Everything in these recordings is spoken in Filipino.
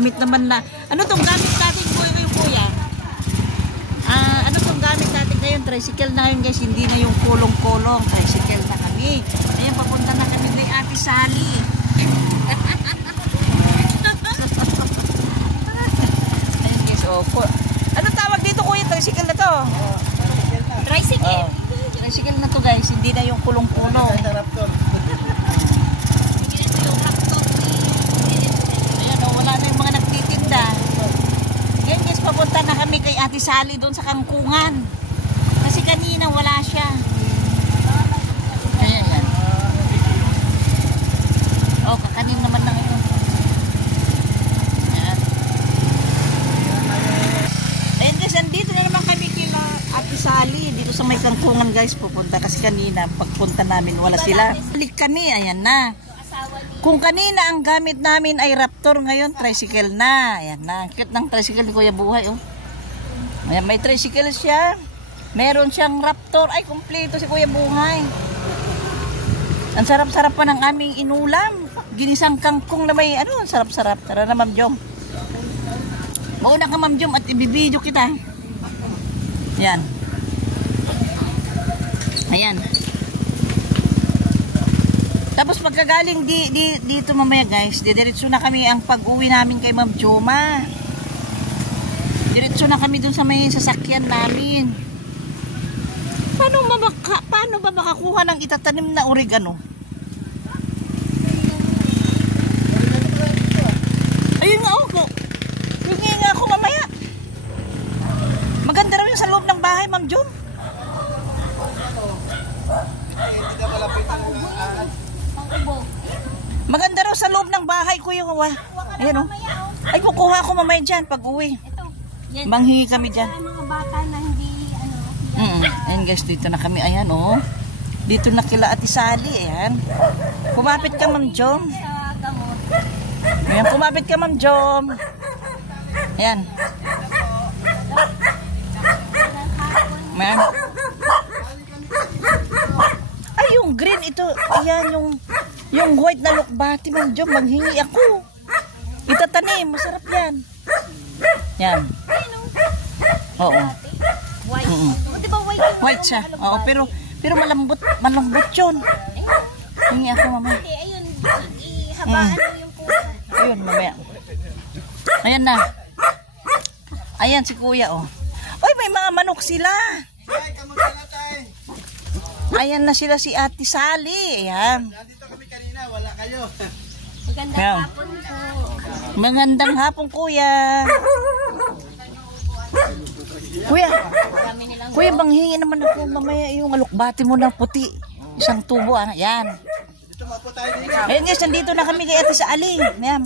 gamit naman na. Ano tong gamit natin kuya? Ano tong gamit natin ngayon? Tricycle na yun guys. Hindi na yung kulong-kulong. Tricycle na kami. Ayan, papunta na kami kay Ate Sally. Ayan guys. Ano tawag dito kuya? Tricycle na to? Tricycle. Tricycle na to guys. Hindi na yung kulong-kulong. Papunta na kami kay Ate Sally doon sa Kangkungan. Kasi kanina wala siya. Ayan yan. Oh, kakanin naman lang ito. Ayan. Ayan guys, andito na naman kami kay Ate Sally. Dito sa may Kangkungan guys, pupunta. Kasi kanina, pagpunta namin, wala sila. Balik kami, ayan na. Kung kanina ang gamit namin ay Raptor, ngayon tricycle na. Ayan na. Cute ng tricycle ni Kuya Buhay. Oh. Ayan, may tricycle siya. Meron siyang Raptor. Ay, kumpleto si Kuya Buhay. Ang sarap-sarap pa ng aming inulam. Ginisang kangkong na may ano. Sarap-sarap. Tara na Ma'am Jom. Mauna ka Ma'am Jom at ibibidyo kita. Ayan. Ayan. Tapos pagkagaling dito mamaya guys, diretso na kami ang pag-uwi namin kay Ma'am Joma. Diretso na kami dun sa may sasakyan namin. Paano ba makakuha ng itatanim na oregano? Ayun nga ako. Hingi nga ako mamaya. Maganda raw yung sa loob ng bahay Ma'am Jom. Maganda raw sa loob ng bahay ko yung ayan o. Ay kukuha ako mamaya dyan pag uwi. Manghingi kami dyan. Mga bata na hindi Ayan guys, dito na kami. Ayan o. Dito na kila Ate Sally. Ayan. Kumapit ka Ma'am Jom. Ayan, kumapit ka Ma'am Jom. Ayan. Ayan. Ay yung green ito. Ayan yung white na lukbati Ma'am Jom, manghingi ako. Itatanim, masarap yan. Yan. Oo. White. Di ba white yung White siya. Oo, pero malambot yun. Hingi ako mamaya. ayun, ihabaan mo yung kuha. Ayun, mamaya. Ayan na. Ayan si Kuya, oh. Uy, may mga manok sila. Ayan na sila si Ate Sally. Ayan. Nandito kami kanina, wala kayo. Magandang hapon po. Magandang hapon, Kuya. Kuya, banghingi naman ako mamaya yung alukbati mo na puti. Isang tubo, ah. Ayan. Dito mapo tayo dito. Ayan guys, nandito na kami kay Ate Sally. Ayan.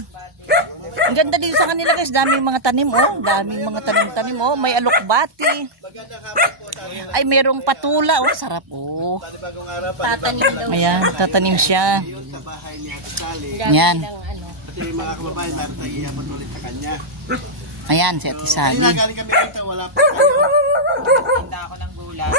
Ang ganda dito sa kanila guys, daming mga tanim, oh. Daming mga tanim-tanim, oh. May alukbati. Magandang hapon po tayo. Ay, merong patula, oh. Sarap, oh. Panibagong araw, Tatanim daw. Ayan, tatanim siya. yun sa bahay ni Ate Sally. Ayan. Pati yung mga kababayan, meron tayo iyapan ulit sa kanya. Ayan, si Ate Ayun Sally. na, galing kami dito, wala po kayo. Tinda ako ng gulay.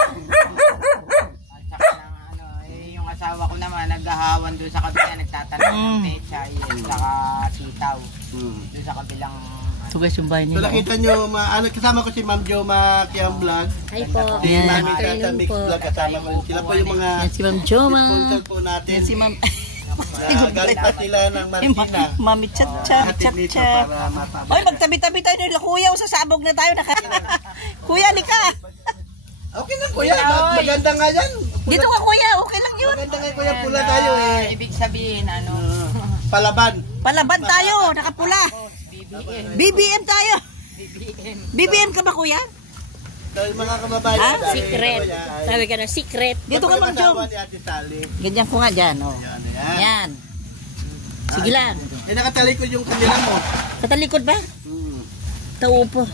At saka ng yung asawa ko naman naghahawan doon sa kabila, nagtatanong ng pechay at saka sitaw. Doon sa kabilang Ito guys, yung bahay So nila. nakita nyo, kasama ko si Ma'am Joma Kiam Vlog. Hi po. Si Ayan. Mami Tata Mix Vlog, kasama ko. Sila po yung mga Ayan si Ma'am Joma. sponsor po natin. Ayan si Ma'am. Galit pa sila ng Martina. Mami chat-chat, Hatid nito chat-chat. para mapabalik. Oy, magtabi-tabi tayo nila kuya. Sasabog na tayo. Kuya, lika. Okay lang kuya, maganda nga yan. Dito ka kuya, okay lang yun. Maganda nga kuya, pula tayo eh. ibig sabihin Palaban. Palaban tayo, nakapula. BBM. BBM tayo. BBM ka ba kuya? So yung mga kababayan. Ah, Secret. Sabi ka na secret. Dito ka Ma'am Jom. Ni Ate Sally. Ganyan ko nga dyan, oh. Yan, yan. Yan. Sige lang. Eh nakatalikod yung kanila mo. Katalikod ba? Taupo.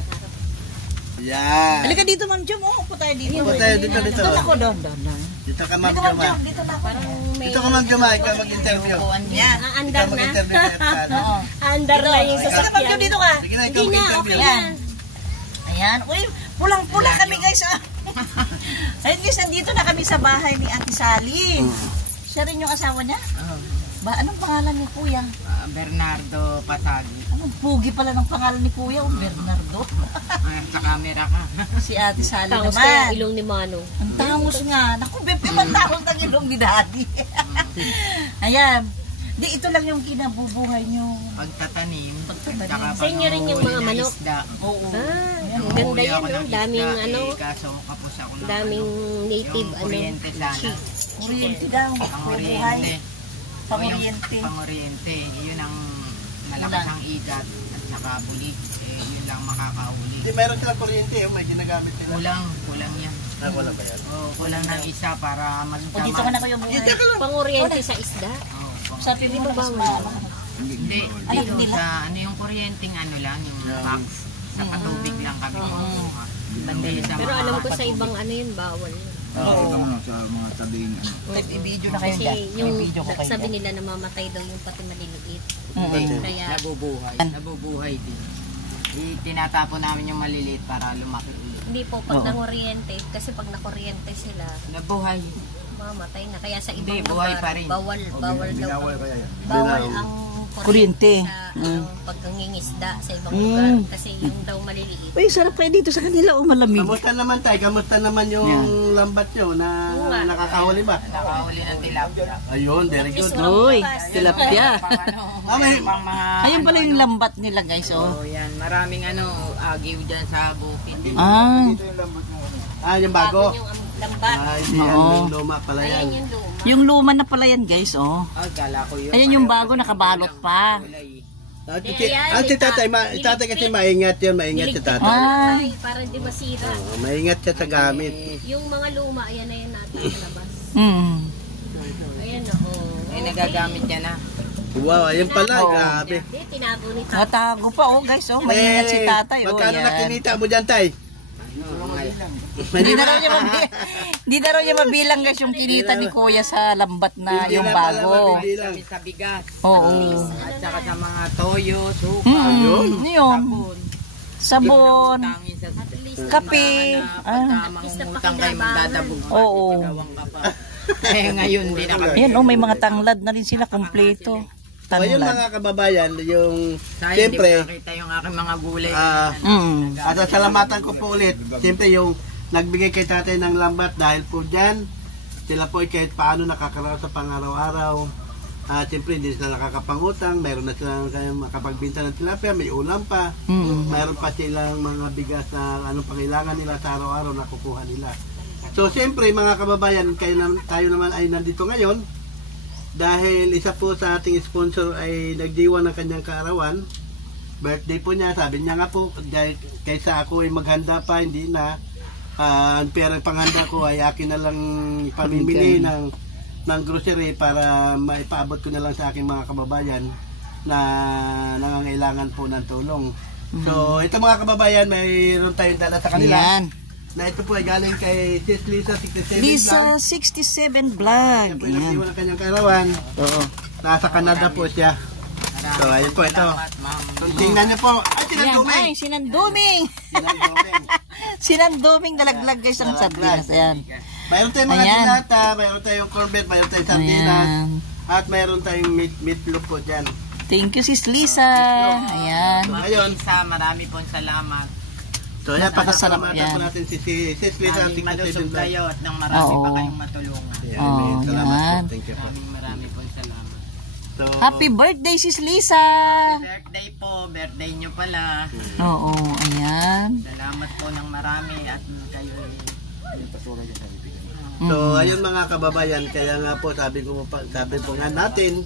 Yan. Halika dito Ma'am Jom, oh. Upo tayo dito. Upo tayo dito, dito. Doon ako, doon. Dito ka Ma'am Halika Ma'am Joma. Jom, dito na ako. Dito ka Ma'am Joma, ikaw mag-interview. Yan. Aandar Ikaw na. mag-interview ni Ate Sally. Aandar na yung Sige Ma'am Jom, sasakyan. dito ka. Sige na, ikaw Hindi na, mag-interview. okay na. Ayan. Uy, pulang-pula kami guys, ah. Ayun guys, nandito na kami sa bahay ni Ate Sally. Siya rin yung asawa niya? Ba, anong pangalan ni kuya? Bernardo Pasagi. Ang Ang pugi pala ng pangalan ni Kuya, Bernardo. Ayan, sa camera ka. Si Ate Sally Tangos kaya naman. ilong ni Manong. Ang tangos nga. Naku, Bebe, ang tangos ng ilong ni Daddy. Ayan. Di, ito lang yung kinabubuhay nyo. Pagtatanim. Tsaka Sa inyo rin yung mga panguhuli ng manok? isda. Oo. Ang ganda yan, no? Daming Kaso kapos ako ng daming native, yung kuryente sana. chick. Kuryente daw. Bubuhay. Pang-oriente. Pang-oriente. Pang-oriente. Yun ang malakas ang igat at saka bulig. Yun lang makakahuli. Hindi, meron silang kuryente, may ginagamit nila. Kulang yan. Wala ba yan? Kulang ng isa para O dito ka na ko yung buhay. Pang-oriente sa isda. Sabi mo na mas maalam. Hindi, Alam dito nila. sa ano yung kuryenteng ano lang, yung box. Sa patubig lang kami kumukuha. Hindi sa Pero mga alam ko sa patubig. ibang ano yun, bawal. Oo. Sa mga tabing Nag-i-video na kayo Kasi dyan. yung Nag-i-video ko kayo sabi dyan. nila namamatay daw yung pati maliliit. Hindi, Kaya nabubuhay. Nabubuhay din. Tinatapon namin yung maliliit para lumaki ulit. hindi po pag nanguryente, kasi pag nakuryente sila, Nabuhay. mamatay na. Kaya sa ibang Hindi, buhay lugar, pa rin. bawal daw. binawal kaya yan. Bawal ang Kuryente. sa pagkangingisda sa ibang lugar. Kasi yung daw maliliit. Uy, sarap kayo dito sa kanila. O, malamig. Kamusta naman tayo? Kamusta naman yung lambat nyo na Oo nga. nakakahuli ba? Nakahuli ng tilapia. Ayun, very good. Uy, tilapia. Pang may- pang mga... Ayun pala yung lambat nila, guys. Oh. Oh, yan. Maraming agiw dyan sa bukid. Ah. Yung bago. Yung lambat. Hindi yan, Oo. yung luma pala yan. Ayan yung luma. Yung luma na pala yan, guys. Oh. Kala ko yun. Ayun yung bago, nakabalot pa. Ate tatay, tatay kasi maingat yan, maingat si tatay. Ah. Ay, para di masira. Maingat siya sa gamit. Yung mga luma, ayan na yan natin sa labas. Hmm. Ayan na, oh. Ay, nagagamit niya na. Wow, ayun pala, grabe. Hindi, tinago ni Tata. Natago pa, oh, guys. Oh, maingat si tatay. Oh, Magkano yan. nakinita mo dyan, tay? Hindi na raw niya hindi na raw niya mabilang, guys, yung kinita ni Kuya sa lambat na Hindi yung na pala bago. mabibilang. Sa bigas. Oo. At saka sa mga toyo, suka. Hmm. Yun. Sabon. Tangin sa Kape. Pagka mangungutang kayo magdadabog. Oo. Gawang ka pa. Eh ngayon, hindi na kami. Ayan, oh, may mga tanglad na rin sila, kompleto. So, ayun Tanglad. mga kababayan, yung Sayang, siyempre, di ko nakita yung aking mga gulay. at salamatan ko po ulit, siyempre yung nagbigay kay tatay ng lambat dahil po dyan, sila po ay kahit paano nakakaraw sa pang-araw-araw. At siyempre hindi sila nakakapangutang, meron na silang makapagbinta ng tilapia, may ulam pa, meron pa silang mga bigas na anong pangailangan nila sa araw-araw na kukuha nila. So siyempre mga kababayan, tayo naman ay nandito ngayon dahil isa po sa ating sponsor ay nagdiwan ng kanyang kaarawan. Birthday po niya, sabi niya nga po, kaysa ako ay maghanda pa, hindi na. Pero panghanda ko ay akin na lang ipamimili ng grocery para maipaabot ko na lang sa aking mga kababayan na nangangailangan po ng tulong. So ito mga kababayan, mayroon tayong dala sa kanila. Ayan. Na ito po ay galing kay Sis Lisa 67 Lisa 67 Vlog. po Ayan. nagdiwan ng kanyang kaarawan. Oo. Nasa Canada po siya. So ayun po ito. Salamat, ma'am. So, tingnan niyo po. Ay, Ayan, sinanduming! ay, sinanduming. Sinanduming. Sinanduming dalaglag, guys, ang sardinas. Ayan. Mayroon tayong mga Ayan. dinata, mayroon tayong cornbread, mayroon tayong sardinas, Ayan. at mayroon tayong meatloaf po dyan. Thank you, Sis Lisa. Ayan. Ayun. Isa, marami pong salamat. So ayan, pasasalamatan yan. po natin si Sis Lisa. Laging malusog 67 kayo at nang marami Oo. pa kayong matulungan. Ayan, Oh, salamat yan. po. Thank you po. Marami pong salamat. So, Happy birthday, Sis Lisa. Birthday po, birthday nyo pala. Oo, ayan. Salamat po ng marami at kayo So ayun mga kababayan, kaya nga po sabi po nga natin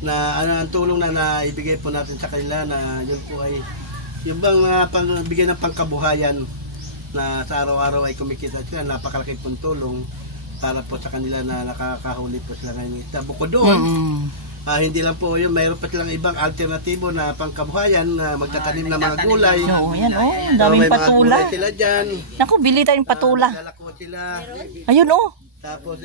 na ano ang tulong na naibigay po natin sa kanila na yun po ay yung bang bigay ng pangkabuhayan na sa araw-araw ay kumikita sila, napakalaki pong tulong para po sa kanila na nakakahuli po sila ngayon isda. Bukod doon, hindi lang po yun, mayroon pa silang ibang alternatibo na pangkabuhayan na magtatanim ng mga gulay. Oo, ayan, oh. So, Daming may mga patula. gulay sila dyan. Naku, bili tayong patula. Lalako sila. Ayun, oh. Tapos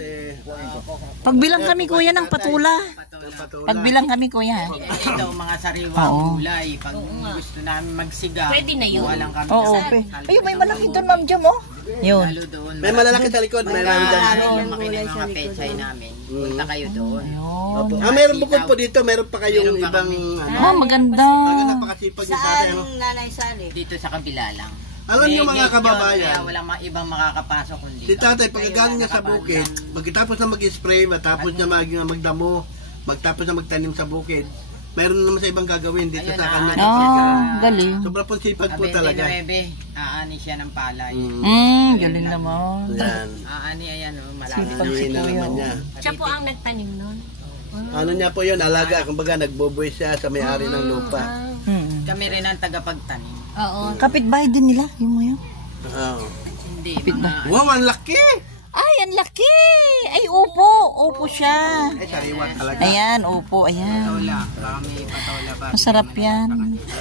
Pagbilang kami, kuya, ng patula. ng patula. Pagbilang kami, kuya. ito mga sariwang Oo. gulay. Pag gusto namin magsiga, Pwede na yun. kuha lang kami Oo, sa okay. Ayun, may malaki doon, Ma'am Jom, oh. Yun. lalo doon. May malalaki sa likod, may marami dyan. Lumaki na yung mga pechay namin. Punta kayo doon. Ayun. Meron bukod po dito, meron pa kayong Meron pa ibang kami. ano. Ah, maganda. Talaga napakasipag ni tatay. Ano? Nanay Sally? Dito sa kabila lang. Alam niyo mga kababayan, Kaya walang ibang makakapasok kundi. si tatay pagkagaling niya sa bukid, magtapos na mag-spray, matapos na magdamo, magtapos na magtanim sa bukid, mayroon naman sa ibang gagawin dito sa kanya. Galing. Sobra pong sipag po talaga. Aani siya ng palay. Galing naman. Yan. Aani, ayan, Anuhin na naman niya. Siya po ang nagtanim nun. Ano niya po yun, alaga, kumbaga nagboboy siya sa may-ari ng lupa. Kami rin ang tagapagtanim. Oo. Kapitbahay din nila, yung mo yun. Oo. Hindi, mga... Wow, ang laki! Ay, ang laki! Ay, upo. Upo siya. Ay, sariwa talaga. Ayan, upo. Ayan. Patola. Baka may patola pa. Masarap yan.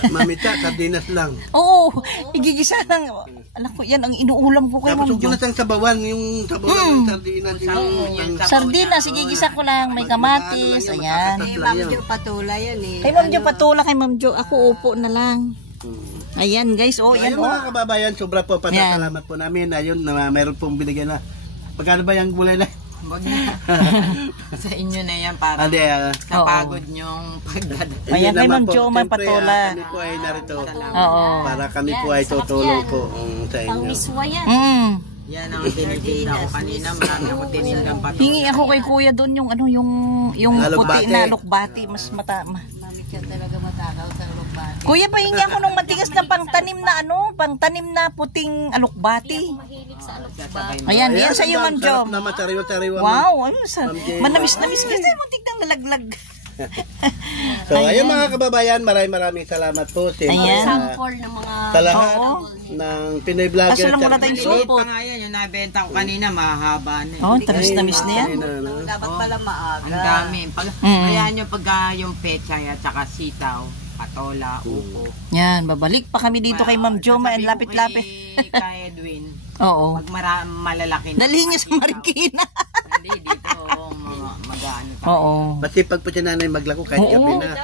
Mamita, sardinas lang. Oo, igigisa lang. Alam ko, yan ang inuulam ko kay Tapos Ma'am huwag ko na Jo. siyang sabawan, yung sabawan ng sardinas. Yung Sardinas, igigisa ko lang. May kamatis. Ayan. Patula yan eh. Kay Ma'am Jo, patula kay Ma'am Jo. Ako upo na lang. Ayan guys, oh, yan Ayun oh. mga kababayan, sobra po pasasalamat po namin. Ayun, na mayroon pong binigyan na. Magkano ba yung gulay na? Wag na. Sa inyo na yan para Hindi, sa pagod nyong pagdad. Ayan, kay Ma'am Jo, may Siyempre, patola. kami po ay narito. Oo. Para kami po ay tutulong po sa inyo. Miswa yan. Yan ang tinitinda ko kanina. Marami ako tinindang patola. Hingi ako kay Kuya doon yung ano yung Alokbati. puti na alokbati, mas matama. Mamit yan talaga matakaw sa lukban. Kuya, pahingi ako ng matigas na pangtanim na pangtanim na puting alokbati. Mahilig sa alukban. Ayan, yan sa iyo, Ma'am Jo. Sarap naman, sariwa-sariwa. Wow, ayun sa Ma'am Jema. manamis-namis kasi muntik nang nalaglag. So, ayun mga kababayan, maraming salamat po. Siyempre, Ayan. Sample ng mga... sa lahat Oo. ng Pinoy Vlogger. Kaso lang muna tayong Channel. Maliit pa nga yan. Yung nabenta ko kanina, mahaba na. Oh, tamis-tamis na yan. Dapat pala maaga. Ang dami. Kaya nyo pagka yung pechay at saka sitaw, patola, upo. Yan, babalik pa kami dito kay Ma'am Joma and lapit-lapit. Kay Edwin, Oo. pag malalaki na. Dalhin niya sa Marikina. Hindi, dito mag-ano tayo. Oo. Masipag po siya nanay maglako kahit Oo. gabi na.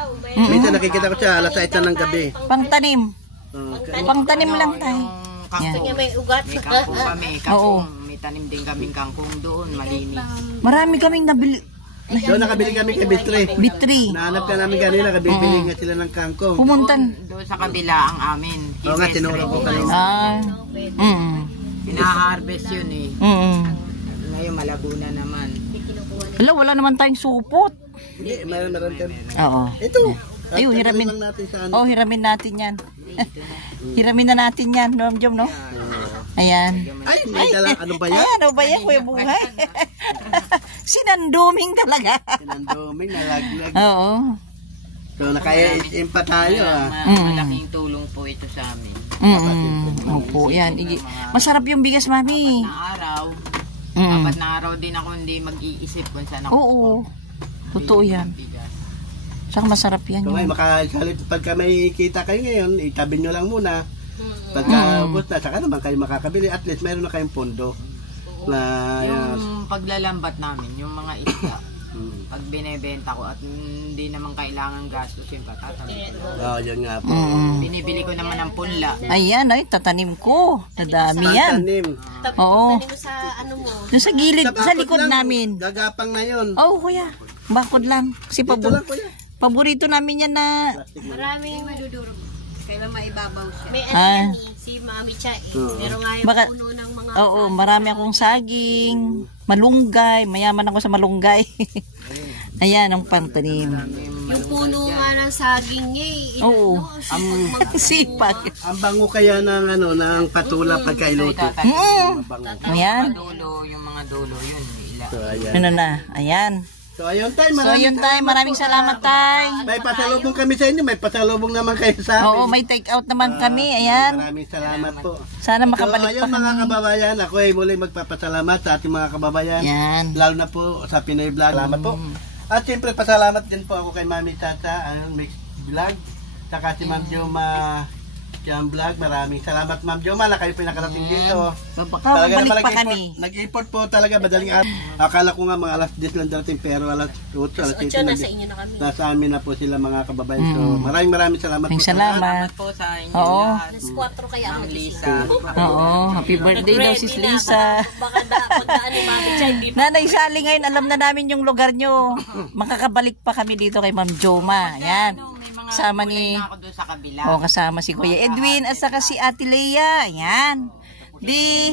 Minsan nakikita ko siya alas 7 na ng gabi. Pangtanim. Pangtanim lang Yung tayo. kangkong. Niya may ugat. May kangkong kami. Oo. Kangkong. May tanim din kaming kangkong doon. Malinis. Marami kaming nabili. Doon nakabili kami kay Bistre. Bitri. Nahanap ka namin kanina, kabibili nga sila ng kangkong. Pumuntan. Doon sa kabila ang amin. Oo nga, tinuro ko kanina. Pinaharvest yun eh. Ngayon malabo na naman. Wala naman tayong supot. Hindi, meron kami. Oo. Ito. Ayun, hiramin. lang natin sa ano. Oh, hiramin natin yan. Hiramin na natin yan, Ma'am Jom, no? Ayan. Ay, may dalang ano ba yan? Ay, ano ba yan, Kuya Bungay? Sinanduming talaga. Sinanduming, nalaglag. Oo. So, nakaya-im pa tayo ah. Malaking tulong po ito sa amin. Opo, yan. Masarap yung bigas, Mami. Na araw, apat na araw din ako hindi mag-iisip kung saan ako. Oo. Totoo yan. bigas. Saka masarap yan. So, ngayon, makasalit, pagka may kita kayo ngayon, itabi nyo lang muna. Pagka ubos na, saka naman kayo makakabili. At least, meron na kayong pondo. Na, Yung paglalambat namin, yung mga isda, pag binebenta ko at hindi naman kailangan gastos yung patatanim ko. oh, yun nga po. Binibili ko naman ng punla. Ayan, ay, tatanim ko. Dadami yan. Tanim. Oo. Tanim mo sa ano mo. Doon sa gilid, sa bakod likod lang, namin. Gagapang na yun. Oo, kuya. Bakod lang. Kasi Dito lang, kuya. paborito namin yan na... Maraming madudurog. Kailan maibabaw siya. May ano Ah. yan eh, si Mami Cha eh. Pero nga yung Baka- puno ng mga... Oo, marami akong saging, malunggay, mayaman ako sa malunggay. Ayan, ang pantanim. Yung puno nga ng saging niya eh. Oo. Sipag. Ang bango kaya ng ano ng patula pagkailuto. Ayan. Dulo, yung mga dulo, yun. So ayan. Ano na? Ayan. So ayun tay, So, yun tayo. Maraming salamat tayo. May pasalubong kami sa inyo, may pasalubong naman kayo sa Oo, amin. may take out naman kami. Ayan. Maraming salamat po. Sana So makabalik ayun pa mga kami. kababayan, ako ay muli magpapasalamat sa ating mga kababayan. Yan. Lalo na po sa Pinoy Vlog. Salamat po. At siyempre pasalamat din po ako kay Mami Tata, ang Mix Vlog. Saka si Ma'am Joma Jam Vlog. Maraming salamat Ma'am Joma na kayo pinakarating dito. Babalik pa kami. Nag-import po talaga madaling araw. Akala ko nga mga alas 10 lang darating pero alas 8, alas 7 8 nasa inyo na kami. nasa amin na po sila mga kababayan. So maraming salamat po. Maraming salamat. po sa inyo Oo. lahat. Nas 4 kaya ang Lisa. Oo, happy birthday daw si Lisa. Baka pagdaan ni Mami Cha hindi pa. Nanay Sally, ngayon alam na namin yung lugar nyo. Makakabalik pa kami dito kay Ma'am Joma. Yan. May mga Kasama ni... Ako doon sa kabila. Oh, kasama si Kuya Edwin at saka si Ate Lea. Ayan. Di...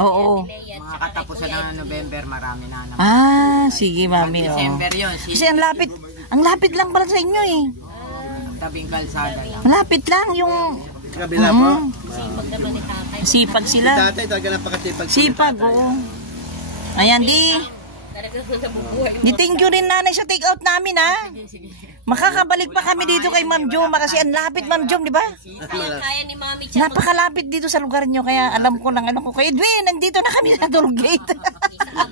Oo. Mga katapusan ng November, marami na naman. Ah, sige mami. Oh. December yun. Kasi ang lapit lang pala sa inyo eh. Tabing kalsada lang. Malapit lang yung... Sa kabila po. Sipag sila. Tatay talaga napakasipag. Sipag, oo. Ayan, di. Di thank you rin nanay sa take out namin ha. Makakabalik pa kami dito kay Ma'am Joma kasi ang lapit Ma'am Jom, di ba? Kaya ni Mami Napakalapit dito sa lugar nyo kaya alam ko ng ano ko. Kaya Edwin, nandito na kami sa toll gate.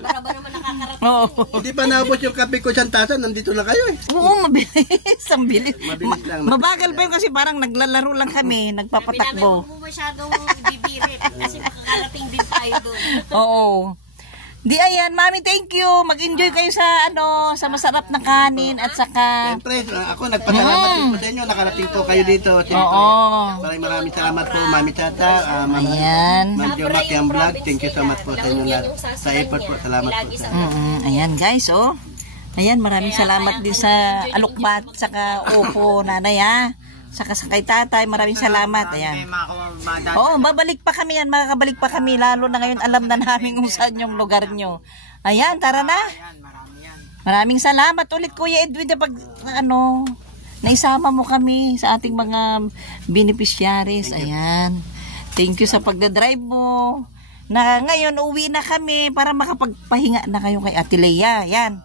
Para ba naman nakakarating? Oo. Hindi pa naabot yung kape ko siyang tasa, nandito na kayo eh. Oo, mabilis. Ang bilis. Mabilis lang. Mabagal pa yun kasi parang naglalaro lang kami, nagpapatakbo. Huwag mo masyadong ibibirit kasi makakarating din tayo doon. Oo. Di ayan, Mami, thank you. Mag-enjoy kayo sa sa masarap na kanin at saka Siyempre, ako nagpasalamat din po sa inyo. Nakarating po kayo dito. Siyempre, Oo. maraming salamat po, Mami Chata, Ayan. Ma'am Joma Kiang Vlog. Thank you so much po sa inyo lahat. Sa effort po, salamat po. Ayan guys, oh. Ayan, maraming salamat din sa alukbat saka opo, nanay ha. Saka sa kay tatay, maraming salamat. Ayan. Oo, babalik pa kami yan, makakabalik pa kami. Lalo na ngayon, alam na namin kung saan yung lugar nyo. Ayan, tara na. Maraming salamat ulit Kuya Edwin na pag, naisama mo kami sa ating mga beneficiaries. Ayan. Thank you sa pagdadrive mo. Na ngayon, uwi na kami para makapagpahinga na kayo kay Ate Lea. Ayan.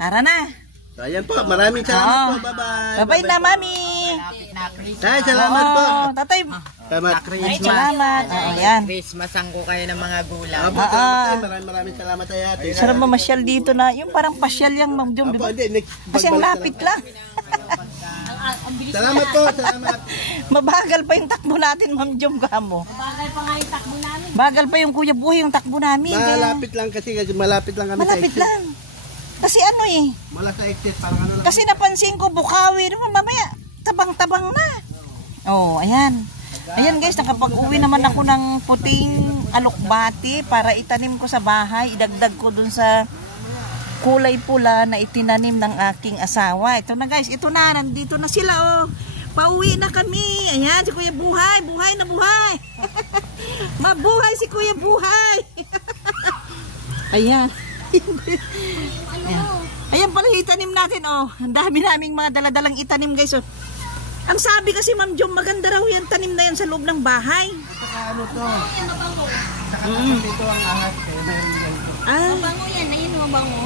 Tara na. So, ayan po, maraming salamat po. Bye-bye. Bye-bye na, Mami. Tay, salamat po. Tatay. Salamat. Salamat. Ayan. Christmas ang ko kayo ng mga gulang. Apo, salamat tayo. Maraming salamat tayo ate. Sarap mamasyal dito na. Yung parang pasyal yung Ma'am Jom, di Apo, ba? hindi. Kasi ang lapit lang. Salamat po, salamat. Mabagal pa yung takbo natin, Ma'am Jom, kamo. Bagal pa nga yung takbo namin. Bagal pa yung Kuya Buhay yung takbo namin. Malapit lang kasi malapit lang kami sa Malapit exit. lang. Kasi ano eh. Mula sa exit, parang ano lang. Kasi napansin ko, Bukawi naman mamaya. Tabang-tabang na. Oh, ayan. Ayan guys, nakapag-uwi naman ako ng puting alokbati para itanim ko sa bahay. Idagdag ko dun sa kulay pula na itinanim ng aking asawa. Ito na guys, ito na. Nandito na sila oh. Pauwi na kami. Ayan, si Kuya Buhay. Buhay na buhay. Mabuhay si Kuya Buhay. Ayan. Ayan. Ayan pala yung itanim natin oh. Ang dami naming mga daladalang itanim guys oh. Ang sabi kasi Ma'am Jom, maganda raw yan tanim na yan sa loob ng bahay. Ano to? Dito ang ahas kayo. Mabango yan, ayun mabango.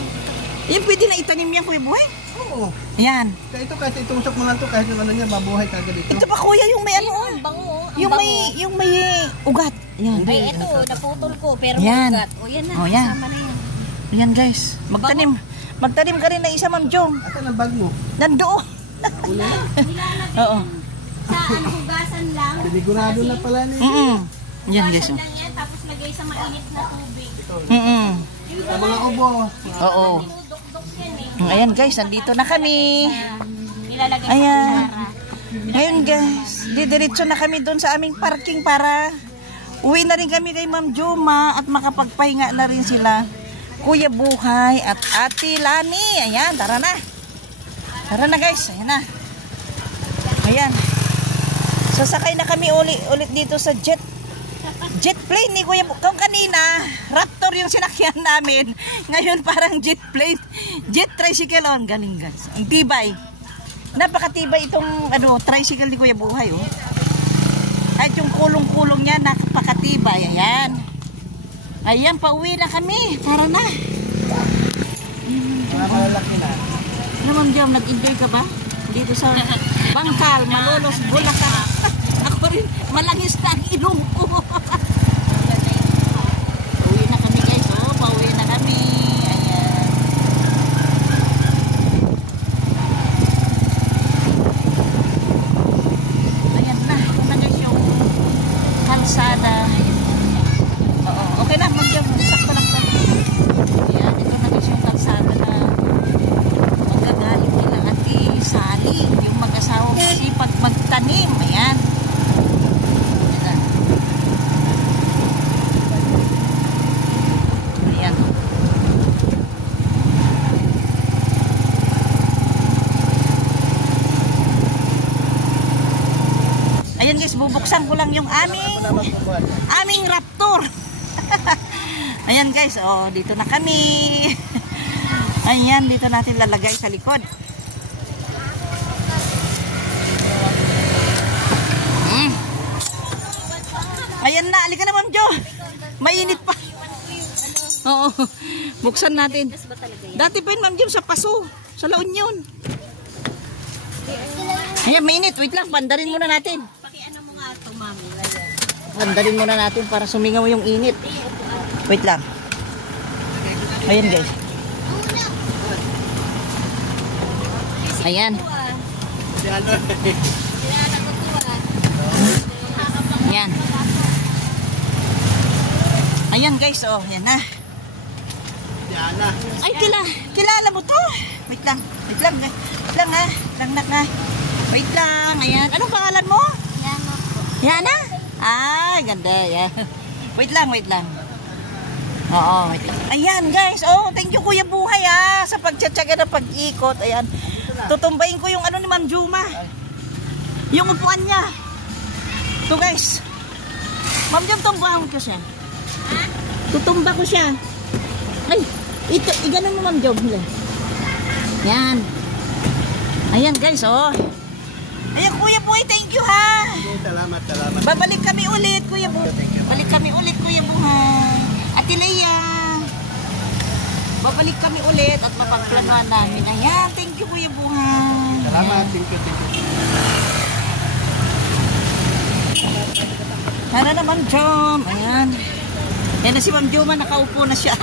Yan pwede na itanim yan Kuya Buhay. Oo. Ayan. Kaya ito kahit itusok mo lang to kahit yung ano niya mabuhay kagad dito. Ito pa Kuya yung may ano oh. Bango. Yung may ugat. Ayan. Ay, eto, naputol ko, pero Yan. ugat. O, yan na, Oh, yan. kasama na yan. Ayan guys. Magtanim. Magtanim ka rin na isa Ma'am Jom. Asan ang bag mo? Nandoon. Oo. Sa hugasan lang. Sinigurado na pala ni. Yan guys. Hugasan lang yan, tapos lagay sa mainit na tubig. Sa mga ubo. Oo. Dudok-dok yan eh. Ayan guys, nandito na kami. Nilalagay Ayan. Ngayon guys, didiretso na kami doon sa aming parking para uwi na rin kami kay Ma'am Joma at makapagpahinga na rin sila. Kuya Buhay at Ate Lani. Ayan, tara na. Tara na guys, ayan na. Ayan. Sasakay na kami ulit dito sa jet plane ni Kuya Buhay. Kung kanina, Raptor yung sinakyan namin. Ngayon parang jet plane. Jet tricycle on. Galing guys. Ang tibay. Napakatibay itong tricycle ni Kuya Buhay oh. At yung kulong-kulong niya napakatibay. Ayan. Ayan, pauwi na kami. Tara na. Malalaki na. Ano Ma'am Jom, nag-enjoy ka ba? Dito sa Bangkal, Malolos, Bulacan. Ako rin, malangis na ang ilong ko. Pauwi na kami guys oh. Pauwi na kami. Ayan. Ayan na. Ito na guys yung kalsada. Oo. Okay na Ma'am Jom. Sakto lang na. Ayan. Ito na guys yung kalsada na magagaling nila Ate Sally. Yung mag-asawang masipag magtanim. Ayan. Ayan. Pinapalitan ko lang yung aming Raptor. Ayan guys, oh, dito na kami. Ayan, dito natin lalagay sa likod. Ayan na, alika na Ma'am Jo. Mainit pa. Oo, buksan natin. Dati pa yun Ma'am Jo sa paso, sa La Union. Ayan, mainit. Wait lang, pandarin muna natin. Pakiano mo nga ito, mami. Pandarin muna natin para sumingaw yung init. Wait lang. Ayan guys. Ayan. Ayan. Ayan guys, oh, yan na. Diana. Ay, kilala mo to. Wait lang guys. Wait lang ha. Lang ha. Wait lang, ayan. Anong pangalan mo? Yana po. Yana? Ah, ganda, yan. Wait lang. Oo, wait lang. Ayan guys, oh, thank you Kuya Buhay sa pagtsatsaga ng pag-ikot. Ayan. Tutumbayin ko yung ano ni Ma'am Juma. Yung upuan niya. Ito guys. Ma'am Jum, tumbahan ko siya. Tutumba ko siya. Ay, ito, iganon mo Ma'am Jum. Yan. Ayan guys, oh. Ayan Kuya Buhay, thank you ha. Salamat. Babalik kami ulit Kuya Buhay. Balik kami ulit Kuya Buhay. Ate Leia. Babalik kami ulit at mapagplanuhan namin. Ayan, thank you Kuya Buhay. Salamat, thank you. Para na Ma'am Jom. Ayan. Yan na si Ma'am Joma, nakaupo na siya.